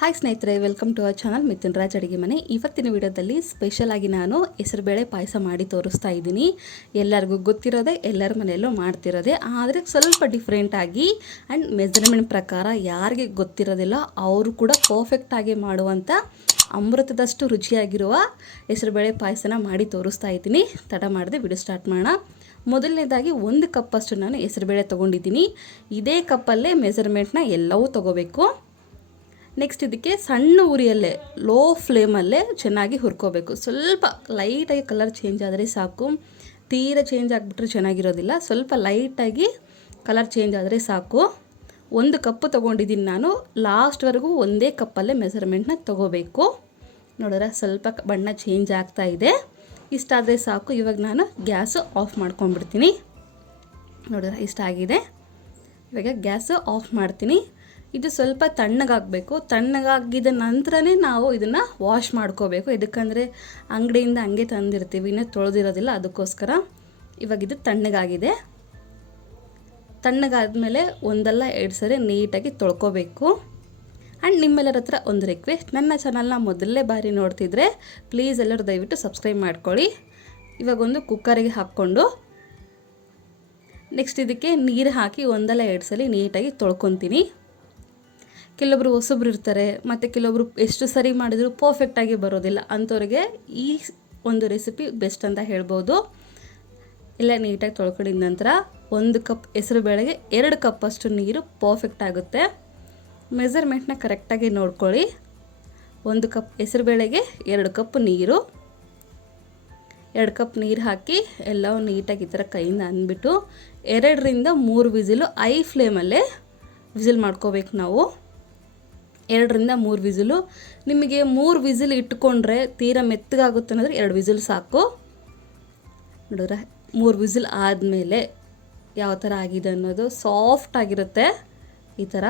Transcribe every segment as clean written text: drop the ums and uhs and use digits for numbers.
Hi ಸ್ನೇಹಿತರೆ, welcome to our channel Mithun Raj ಅಡುಗೆ ಮನೆ. ಇವತ್ತಿನ ವಿಡಿಯೋದಲ್ಲಿ ಸ್ಪೆಷಲ್ ಆಗಿ ನಾನು ಹೆಸರುಬೇಳೆ ಪಾಯಸ ಮಾಡಿ ತೋರಿಸ್ತಾ ಇದ್ದೀನಿ. ಎಲ್ಲರಿಗೂ ಗೊತ್ತಿರೋದೆ, ಎಲ್ಲರ ಮನೆಯಲ್ಲೂ ಮಾಡ್ತಿರೋದೆ, ಆದರೆ ಸ್ವಲ್ಪ ಡಿಫ್ರೆಂಟಾಗಿ ಆ್ಯಂಡ್ ಮೆಜರ್ಮೆಂಟ್ ಪ್ರಕಾರ ಯಾರಿಗೆ ಗೊತ್ತಿರೋದಿಲ್ಲ ಅವರು ಕೂಡ ಪರ್ಫೆಕ್ಟಾಗಿ ಮಾಡುವಂಥ ಅಮೃತದಷ್ಟು ರುಚಿಯಾಗಿರುವ ಹೆಸರುಬೇಳೆ ಪಾಯಸನ ಮಾಡಿ ತೋರಿಸ್ತಾ ಇದ್ದೀನಿ. ತಡ ಮಾಡದೆ ವಿಡಿಯೋ ಸ್ಟಾರ್ಟ್ ಮಾಡೋಣ. ಮೊದಲನೇದಾಗಿ 1 ಕಪ್ಪಷ್ಟು ನಾನು ಹೆಸರುಬೇಳೆ ತೊಗೊಂಡಿದ್ದೀನಿ. ಇದೇ ಕಪ್ಪಲ್ಲೇ ಮೆಜರ್ಮೆಂಟ್ನ ಎಲ್ಲವೂ ತೊಗೋಬೇಕು. ನೆಕ್ಸ್ಟ್ ಇದಕ್ಕೆ ಸಣ್ಣ ಉರಿಯಲ್ಲೇ ಲೋ ಫ್ಲೇಮಲ್ಲೇ ಚೆನ್ನಾಗಿ ಹುರ್ಕೋಬೇಕು. ಸ್ವಲ್ಪ ಲೈಟಾಗಿ ಕಲರ್ ಚೇಂಜ್ ಆದರೆ ಸಾಕು, ತೀರ ಚೇಂಜ್ ಆಗಿಬಿಟ್ರೆ ಚೆನ್ನಾಗಿರೋದಿಲ್ಲ. ಸ್ವಲ್ಪ ಲೈಟಾಗಿ ಕಲರ್ ಚೇಂಜ್ ಆದರೆ ಸಾಕು. 1 ಕಪ್ಪು ತೊಗೊಂಡಿದ್ದೀನಿ ನಾನು. ಲಾಸ್ಟ್ವರೆಗೂ ಒಂದೇ ಕಪ್ಪಲ್ಲೇ ಮೆಜರ್ಮೆಂಟ್ನ ತೊಗೋಬೇಕು. ನೋಡಿದ್ರೆ ಸ್ವಲ್ಪ ಬಣ್ಣ ಚೇಂಜ್ ಆಗ್ತಾ ಇದೆ. ಇಷ್ಟಾದರೆ ಸಾಕು. ಇವಾಗ ನಾನು ಗ್ಯಾಸು ಆಫ್ ಮಾಡ್ಕೊಂಡ್ಬಿಡ್ತೀನಿ. ನೋಡಿದ್ರೆ ಇಷ್ಟ ಆಗಿದೆ. ಇವಾಗ ಗ್ಯಾಸು ಆಫ್ ಮಾಡ್ತೀನಿ. ಇದು ಸ್ವಲ್ಪ ತಣ್ಣಗಾಗಬೇಕು. ತಣ್ಣಗಾಗಿದ ನಂತರನೇ ನಾವು ಇದನ್ನು ವಾಶ್ ಮಾಡ್ಕೋಬೇಕು. ಇದಕ್ಕಂದರೆ ಅಂಗಡಿಯಿಂದ ಹಂಗೆ ತಂದಿರ್ತೀವಿ, ಇನ್ನೂ ತೊಳೆದಿರೋದಿಲ್ಲ. ಅದಕ್ಕೋಸ್ಕರ ಇವಾಗ ಇದು ತಣ್ಣಗಾಗಿದೆ. ತಣ್ಣಗಾದ್ಮೇಲೆ ಒಂದಲ್ಲ 2 ಸರಿ ನೀಟಾಗಿ ತೊಳ್ಕೊಬೇಕು. ಆ್ಯಂಡ್ ನಿಮ್ಮೆಲ್ಲರ ಹತ್ರ ಒಂದು ರಿಕ್ವೆಸ್ಟ್, ನನ್ನ ಚಾನಲ್ನ ಮೊದಲನೇ ಬಾರಿ ನೋಡ್ತಿದ್ರೆ ಪ್ಲೀಸ್ ಎಲ್ಲರೂ ದಯವಿಟ್ಟು ಸಬ್ಸ್ಕ್ರೈಬ್ ಮಾಡ್ಕೊಳ್ಳಿ. ಇವಾಗ ಒಂದು ಕುಕ್ಕರಿಗೆ ಹಾಕ್ಕೊಂಡು ನೆಕ್ಸ್ಟ್ ಇದಕ್ಕೆ ನೀರು ಹಾಕಿ ಒಂದಲ್ಲ 2 ಸಲ ನೀಟಾಗಿ ತೊಳ್ಕೊತೀನಿ. ಕೆಲವೊಬ್ರು ಹೊಸಬ್ರು ಇರ್ತಾರೆ, ಮತ್ತು ಕೆಲವೊಬ್ರು ಎಷ್ಟು ಸರಿ ಮಾಡಿದ್ರು ಪರ್ಫೆಕ್ಟಾಗಿ ಬರೋದಿಲ್ಲ. ಅಂಥವ್ರಿಗೆ ಈ ಒಂದು ರೆಸಿಪಿ ಬೆಸ್ಟ್ ಅಂತ ಹೇಳ್ಬೋದು. ಎಲ್ಲ ನೀಟಾಗಿ ತೊಳ್ಕೊಂಡಿದ ನಂತರ 1 ಕಪ್ ಹೆಸರುಬೇಳೆಗೆ 2 ಕಪ್ಪಷ್ಟು ನೀರು ಪರ್ಫೆಕ್ಟ್ ಆಗುತ್ತೆ. ಮೆಜರ್ಮೆಂಟ್ನ ಕರೆಕ್ಟಾಗಿ ನೋಡ್ಕೊಳ್ಳಿ. 1 ಕಪ್ ಹೆಸರುಬೇಳೆಗೆ 2 ಕಪ್ ನೀರು. 2 ಕಪ್ ನೀರು ಹಾಕಿ ಎಲ್ಲವೂ ನೀಟಾಗಿ ಈ ಥರ ಕೈಯಿಂದ ಅಂದ್ಬಿಟ್ಟು 2ರಿಂದ 3 ವಿಸಿಲು ಐ ಫ್ಲೇಮಲ್ಲೇ ವಿಸಿಲ್ ಮಾಡ್ಕೋಬೇಕು ನಾವು. 2ರಿಂದ 3 ವಿಸಿಲು. ನಿಮಗೆ 3 ವಿಸಿಲ್ ಇಟ್ಕೊಂಡ್ರೆ ತೀರಾ ಮೆತ್ತಗಾಗುತ್ತೆ ಅನ್ನೋದ್ರೆ 2 ವಿಸಿಲ್ ಸಾಕು. ನೋಡಿದ್ರೆ 3 ವಿಸಿಲ್ ಆದಮೇಲೆ ಯಾವ ಥರ ಆಗಿದೆ ಅನ್ನೋದು ಸಾಫ್ಟ್ ಆಗಿರುತ್ತೆ. ಈ ಥರ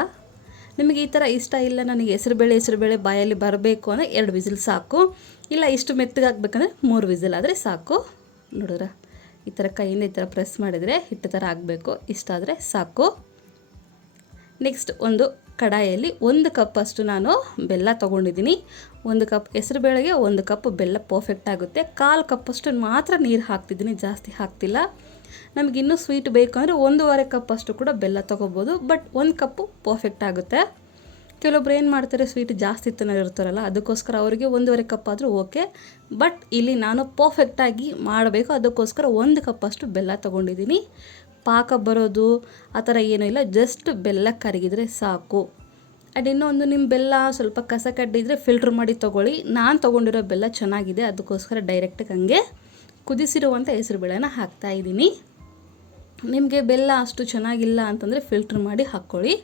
ನಿಮಗೆ ಈ ಥರ ಇಷ್ಟ ಇಲ್ಲ, ನನಗೆ ಹೆಸರುಬೇಳೆ ಬಾಯಲ್ಲಿ ಬರಬೇಕು ಅಂದರೆ 2 ವಿಸಿಲ್ ಸಾಕು. ಇಲ್ಲ ಇಷ್ಟು ಮೆತ್ತಗಾಗಬೇಕಂದ್ರೆ 3 ವಿಸಿಲ್ ಆದರೆ ಸಾಕು. ನೋಡಿದ್ರೆ ಈ ಥರ ಕೈಯಿಂದ ಈ ಥರ ಪ್ರೆಸ್ ಮಾಡಿದರೆ ಹಿಟ್ಟು ಥರ ಆಗಬೇಕು. ಇಷ್ಟ ಆದರೆ ಸಾಕು. ನೆಕ್ಸ್ಟ್ ಒಂದು ಕಡಾಯಲ್ಲಿ 1 ಕಪ್ಪಷ್ಟು ನಾನು ಬೆಲ್ಲ ತೊಗೊಂಡಿದ್ದೀನಿ. 1 ಕಪ್ ಹೆಸರುಬೇಳೆಗೆ 1 ಕಪ್ ಬೆಲ್ಲ ಪರ್ಫೆಕ್ಟ್ ಆಗುತ್ತೆ. 1/4 ಕಪ್ಪಷ್ಟು ಮಾತ್ರ ನೀರು ಹಾಕ್ತಿದ್ದೀನಿ, ಜಾಸ್ತಿ ಹಾಕ್ತಿಲ್ಲ. ನಮಗಿನ್ನೂ ಸ್ವೀಟ್ ಬೇಕು ಅಂದರೆ 1.5 ಕಪ್ಪಷ್ಟು ಕೂಡ ಬೆಲ್ಲ ತೊಗೋಬೋದು. ಬಟ್ 1 ಕಪ್ಪು ಪರ್ಫೆಕ್ಟ್ ಆಗುತ್ತೆ. ಕೆಲವೊಬ್ರು ಏನು ಮಾಡ್ತಾರೆ, ಸ್ವೀಟ್ ಜಾಸ್ತಿ ಇರ್ತಾರಲ್ಲ, ಅದಕ್ಕೋಸ್ಕರ ಅವರಿಗೆ 1.5 ಕಪ್ ಆದರೂ ಓಕೆ. ಬಟ್ ಇಲ್ಲಿ ನಾನು ಪರ್ಫೆಕ್ಟಾಗಿ ಮಾಡಬೇಕು, ಅದಕ್ಕೋಸ್ಕರ 1 ಕಪ್ಪಷ್ಟು ಬೆಲ್ಲ ತೊಗೊಂಡಿದ್ದೀನಿ. ಪಾಕ ಬರೋದು ಆ ಥರ ಏನೂ ಇಲ್ಲ, ಜಸ್ಟ್ ಬೆಲ್ಲ ಕರಗಿದ್ರೆ ಸಾಕು. ಆ್ಯಂಡ್ ಇನ್ನೊಂದು, ನಿಮ್ಮ ಬೆಲ್ಲ ಸ್ವಲ್ಪ ಕಸ ಕಡ್ಡಿದ್ರೆ ಫಿಲ್ಟ್ರ್ ಮಾಡಿ ತೊಗೊಳ್ಳಿ. ನಾನು ತೊಗೊಂಡಿರೋ ಬೆಲ್ಲ ಚೆನ್ನಾಗಿದೆ, ಅದಕ್ಕೋಸ್ಕರ ಡೈರೆಕ್ಟಾಗಿ ಹಂಗೆ ಕುದಿಸಿರುವಂಥ ಹೆಸರುಬೇಳೆನ ಹಾಕ್ತಾಯಿದ್ದೀನಿ. ನಿಮಗೆ ಬೆಲ್ಲ ಅಷ್ಟು ಚೆನ್ನಾಗಿಲ್ಲ ಅಂತಂದರೆ ಫಿಲ್ಟ್ರ್ ಮಾಡಿ ಹಾಕ್ಕೊಳ್ಳಿ.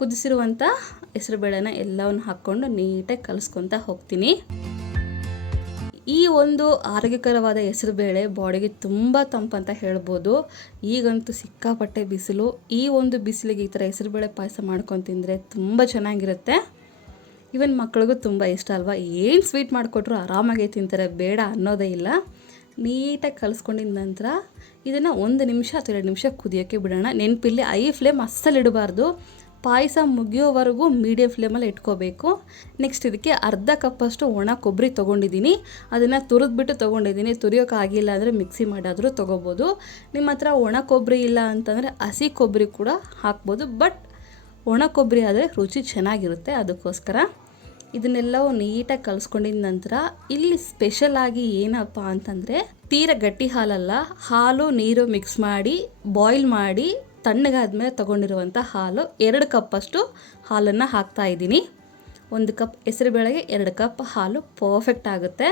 ಕುದಿಸಿರುವಂಥ ಹೆಸರುಬೇಳೆನ ಎಲ್ಲವನ್ನು ಹಾಕ್ಕೊಂಡು ನೀಟಾಗಿ ಕಲಿಸ್ಕೊತಾ ಹೋಗ್ತೀನಿ. ಈ ಒಂದು ಆರೋಗ್ಯಕರವಾದ ಹೆಸರುಬೇಳೆ ಬಾಡಿಗೆ ತುಂಬ ತಂಪಂತ ಹೇಳ್ಬೋದು. ಈಗಂತೂ ಸಿಕ್ಕಾಪಟ್ಟೆ ಬಿಸಿಲು. ಈ ಒಂದು ಬಿಸಿಲಿಗೆ ಈ ಥರ ಹೆಸರುಬೇಳೆ ಪಾಯಸ ಮಾಡ್ಕೊಂಡು ತಿಂದರೆ ತುಂಬ ಚೆನ್ನಾಗಿರುತ್ತೆ. ಈವನ್ ಮಕ್ಳಿಗೂ ತುಂಬ ಇಷ್ಟ ಅಲ್ವಾ. ಏನು ಸ್ವೀಟ್ ಮಾಡಿಕೊಟ್ರು ಆರಾಮಾಗಿ ತಿಂತಾರೆ, ಬೇಡ ಅನ್ನೋದೇ ಇಲ್ಲ. ನೀಟಾಗಿ ಕಲಿಸ್ಕೊಂಡಿದ ನಂತರ ಇದನ್ನು 1 ನಿಮಿಷ ಅಥವಾ 2 ನಿಮಿಷ ಕುದಿಯೋಕ್ಕೆ ಬಿಡೋಣ. ನೆನಪಿಲ್ಲಿ ಐ ಫ್ಲೇಮ್ ಅಸ್ಸಲು ಇಡಬಾರ್ದು. ಪಾಯಸ ಮುಗಿಯೋವರೆಗೂ ಮೀಡಿಯಮ್ ಫ್ಲೇಮಲ್ಲಿ ಇಟ್ಕೋಬೇಕು. ನೆಕ್ಸ್ಟ್ ಇದಕ್ಕೆ 1/2 ಕಪ್ಪಷ್ಟು ಒಣ ಕೊಬ್ಬರಿ ತೊಗೊಂಡಿದ್ದೀನಿ. ಅದನ್ನು ತುರಿದ್ಬಿಟ್ಟು ತೊಗೊಂಡಿದ್ದೀನಿ. ತುರಿಯೋಕ್ಕಾಗಿಲ್ಲ ಅಂದರೆ ಮಿಕ್ಸಿ ಮಾಡಾದರೂ ತೊಗೋಬೋದು. ನಿಮ್ಮ ಹತ್ರ ಒಣ ಕೊಬ್ಬರಿ ಇಲ್ಲ ಅಂತಂದರೆ ಹಸಿ ಕೊಬ್ಬರಿ ಕೂಡ ಹಾಕ್ಬೋದು. ಬಟ್ ಒಣ ಕೊಬ್ಬರಿ ಆದರೆ ರುಚಿ ಚೆನ್ನಾಗಿರುತ್ತೆ, ಅದಕ್ಕೋಸ್ಕರ ಇದನ್ನೆಲ್ಲವೂ ನೀಟಾಗಿ ಕಲಿಸ್ಕೊಂಡಿದ ನಂತರ ಇಲ್ಲಿ ಸ್ಪೆಷಲಾಗಿ ಏನಪ್ಪ ಅಂತಂದರೆ, ತೀರ ಗಟ್ಟಿ ಹಾಲಲ್ಲ, ಹಾಲು ನೀರು ಮಿಕ್ಸ್ ಮಾಡಿ ಬಾಯ್ಲ್ ಮಾಡಿ ತಣ್ಣಗಾದ್ಮೇಲೆ ತೊಗೊಂಡಿರುವಂಥ ಹಾಲು 2 ಕಪ್ಪಷ್ಟು ಹಾಲನ್ನು ಹಾಕ್ತಾಯಿದ್ದೀನಿ. 1 ಕಪ್ ಹೆಸರುಬೇಳೆಗೆ 2 ಕಪ್ ಹಾಲು ಪರ್ಫೆಕ್ಟ್ ಆಗುತ್ತೆ.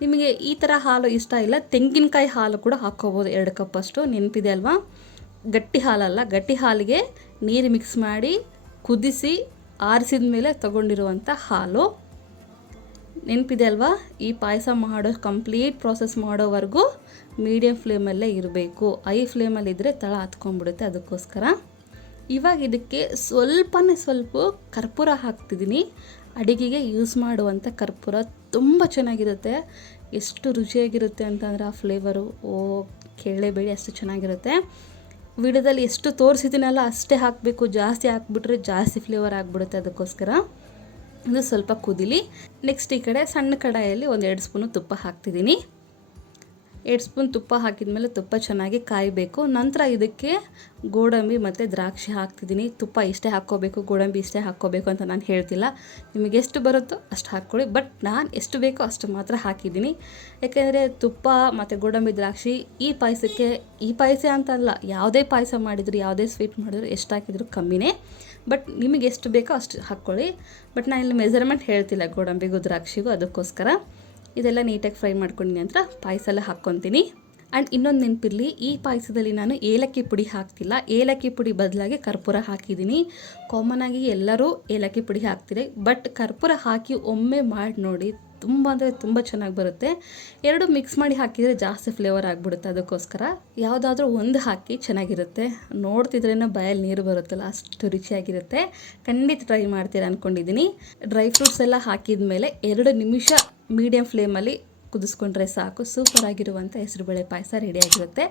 ನಿಮಗೆ ಈ ಥರ ಹಾಲು ಇಷ್ಟ ಇಲ್ಲ, ತೆಂಗಿನಕಾಯಿ ಹಾಲು ಕೂಡ ಹಾಕ್ಕೋಬೋದು 2 ಕಪ್ಪಷ್ಟು. ನೆನಪಿದೆ ಅಲ್ವಾ, ಗಟ್ಟಿ ಹಾಲಲ್ಲ, ಗಟ್ಟಿ ಹಾಲಿಗೆ ನೀರು ಮಿಕ್ಸ್ ಮಾಡಿ ಕುದಿಸಿ ಆರಿಸಿದ ಮೇಲೆ ತೊಗೊಂಡಿರುವಂಥ ಹಾಲು. ನೆನಪಿದೆ ಅಲ್ವಾ. ಈ ಪಾಯಸ ಮಾಡೋ ಕಂಪ್ಲೀಟ್ ಪ್ರಾಸೆಸ್ ಮಾಡೋವರೆಗೂ ಮೀಡಿಯಮ್ ಫ್ಲೇಮಲ್ಲೇ ಇರಬೇಕು. ಐ ಫ್ಲೇಮಲ್ಲಿದ್ದರೆ ತಳ ಹತ್ಕೊಂಡ್ಬಿಡುತ್ತೆ, ಅದಕ್ಕೋಸ್ಕರ. ಇವಾಗ ಇದಕ್ಕೆ ಸ್ವಲ್ಪ ಕರ್ಪೂರ ಹಾಕ್ತಿದ್ದೀನಿ. ಅಡುಗೆಗೆ ಯೂಸ್ ಮಾಡುವಂಥ ಕರ್ಪೂರ ತುಂಬ ಚೆನ್ನಾಗಿರುತ್ತೆ. ಎಷ್ಟು ರುಚಿಯಾಗಿರುತ್ತೆ ಅಂತಂದರೆ ಆ ಫ್ಲೇವರು ಕೇಳಲೇಬೇಡಿ, ಅಷ್ಟು ಚೆನ್ನಾಗಿರುತ್ತೆ. ವಿಡಿಯೋದಲ್ಲಿ ಎಷ್ಟು ತೋರಿಸಿದ್ದೀನಲ್ಲ ಅಷ್ಟೇ ಹಾಕಬೇಕು, ಜಾಸ್ತಿ ಹಾಕ್ಬಿಟ್ರೆ ಜಾಸ್ತಿ ಫ್ಲೇವರ್ ಆಗಿಬಿಡುತ್ತೆ. ಅದಕ್ಕೋಸ್ಕರ ಇದು ಸ್ವಲ್ಪ ಕುದಿಲಿ. ನೆಕ್ಸ್ಟ್ ಈ ಕಡೆ ಸಣ್ಣ ಕಡಾಯಲ್ಲಿ 1-2 ಸ್ಪೂನು ತುಪ್ಪ ಹಾಕ್ತಿದ್ದೀನಿ. 2 ಸ್ಪೂನ್ ತುಪ್ಪ ಹಾಕಿದ್ಮೇಲೆ ತುಪ್ಪ ಚೆನ್ನಾಗಿ ಕಾಯಬೇಕು. ನಂತರ ಇದಕ್ಕೆ ಗೋಡಂಬಿ ಮತ್ತು ದ್ರಾಕ್ಷಿ ಹಾಕ್ತಿದ್ದೀನಿ. ತುಪ್ಪ ಇಷ್ಟೇ ಹಾಕ್ಕೋಬೇಕು, ಗೋಡಂಬಿ ಇಷ್ಟೇ ಹಾಕ್ಕೋಬೇಕು ಅಂತ ನಾನು ಹೇಳ್ತಿಲ್ಲ. ನಿಮಗೆ ಎಷ್ಟು ಬರುತ್ತೋ ಅಷ್ಟು ಹಾಕ್ಕೊಳ್ಳಿ. ಬಟ್ ನಾನು ಎಷ್ಟು ಬೇಕೋ ಅಷ್ಟು ಮಾತ್ರ ಹಾಕಿದ್ದೀನಿ. ಯಾಕೆಂದರೆ ತುಪ್ಪ ಮತ್ತು ಗೋಡಂಬಿ ದ್ರಾಕ್ಷಿ ಈ ಪಾಯಸಕ್ಕೆ, ಈ ಪಾಯಸ ಅಂತಲ್ಲ, ಯಾವುದೇ ಪಾಯಸ ಮಾಡಿದ್ರು, ಯಾವುದೇ ಸ್ವೀಟ್ ಮಾಡಿದ್ರು ಎಷ್ಟು ಹಾಕಿದ್ರು ಕಮ್ಮಿನೇ. ಬಟ್ ನಿಮಗೆ ಎಷ್ಟು ಬೇಕೋ ಅಷ್ಟು ಹಾಕ್ಕೊಳ್ಳಿ. ಬಟ್ ನಾನು ಇಲ್ಲಿ ಮೆಜರ್ಮೆಂಟ್ ಹೇಳ್ತಿಲ್ಲ ಗೋಡಂಬಿಗೂ ದ್ರಾಕ್ಷಿಗೂ. ಅದಕ್ಕೋಸ್ಕರ ಇದೆಲ್ಲ ನೀಟಾಗಿ ಫ್ರೈ ಮಾಡ್ಕೊಂಡಿನಿ ನಂತರ ಪಾಯಸ ಎಲ್ಲ ಹಾಕ್ಕೊತೀನಿ. ಆ್ಯಂಡ್ ಇನ್ನೊಂದು ನೆನಪಿರಲಿ, ಈ ಪಾಯಸದಲ್ಲಿ ನಾನು ಏಲಕ್ಕಿ ಪುಡಿ ಹಾಕ್ತಿಲ್ಲ. ಏಲಕ್ಕಿ ಪುಡಿ ಬದಲಾಗಿ ಕರ್ಪೂರ ಹಾಕಿದ್ದೀನಿ. ಕಾಮನಾಗಿ ಎಲ್ಲರೂ ಏಲಕ್ಕಿ ಪುಡಿ ಹಾಕ್ತೀರಿ, ಬಟ್ ಕರ್ಪೂರ ಹಾಕಿ ಒಮ್ಮೆ ಮಾಡಿ ನೋಡಿ, ತುಂಬ ಅಂದರೆ ತುಂಬ ಚೆನ್ನಾಗಿ ಬರುತ್ತೆ. ಎರಡು ಮಿಕ್ಸ್ ಮಾಡಿ ಹಾಕಿದರೆ ಜಾಸ್ತಿ ಫ್ಲೇವರ್ ಆಗಿಬಿಡುತ್ತೆ. ಅದಕ್ಕೋಸ್ಕರ ಯಾವುದಾದ್ರೂ ಒಂದು ಹಾಕಿ ಚೆನ್ನಾಗಿರುತ್ತೆ. ನೋಡ್ತಿದ್ರೇ ಬಾಯಲ್ಲಿ ನೀರು ಬರುತ್ತಲ್ಲ, ಅಷ್ಟು ರುಚಿಯಾಗಿರುತ್ತೆ. ಖಂಡಿತ ಟ್ರೈ ಮಾಡ್ತೀರಾ ಅಂದ್ಕೊಂಡಿದ್ದೀನಿ. ಡ್ರೈ ಫ್ರೂಟ್ಸ್ ಎಲ್ಲ ಹಾಕಿದ ಮೇಲೆ 2 ನಿಮಿಷ ಮೀಡಿಯಮ್ ಫ್ಲೇಮಲ್ಲಿ ಕುದಿಸ್ಕೊಂಡ್ರೆ ಸಾಕು. ಸೂಪರಾಗಿರುವಂಥ ಹೆಸರುಬೇಳೆ ಪಾಯಸ ರೆಡಿಯಾಗಿರುತ್ತೆ.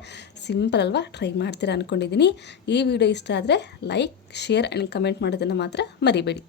ಸಿಂಪಲ್ ಅಲ್ವಾ? ಟ್ರೈ ಮಾಡ್ತೀರಾ ಅಂದ್ಕೊಂಡಿದ್ದೀನಿ. ಈ ವಿಡಿಯೋ ಇಷ್ಟ ಆದರೆ ಲೈಕ್, ಶೇರ್ ಆ್ಯಂಡ್ ಕಮೆಂಟ್ ಮಾಡೋದನ್ನು ಮಾತ್ರ ಮರಿಬೇಡಿ.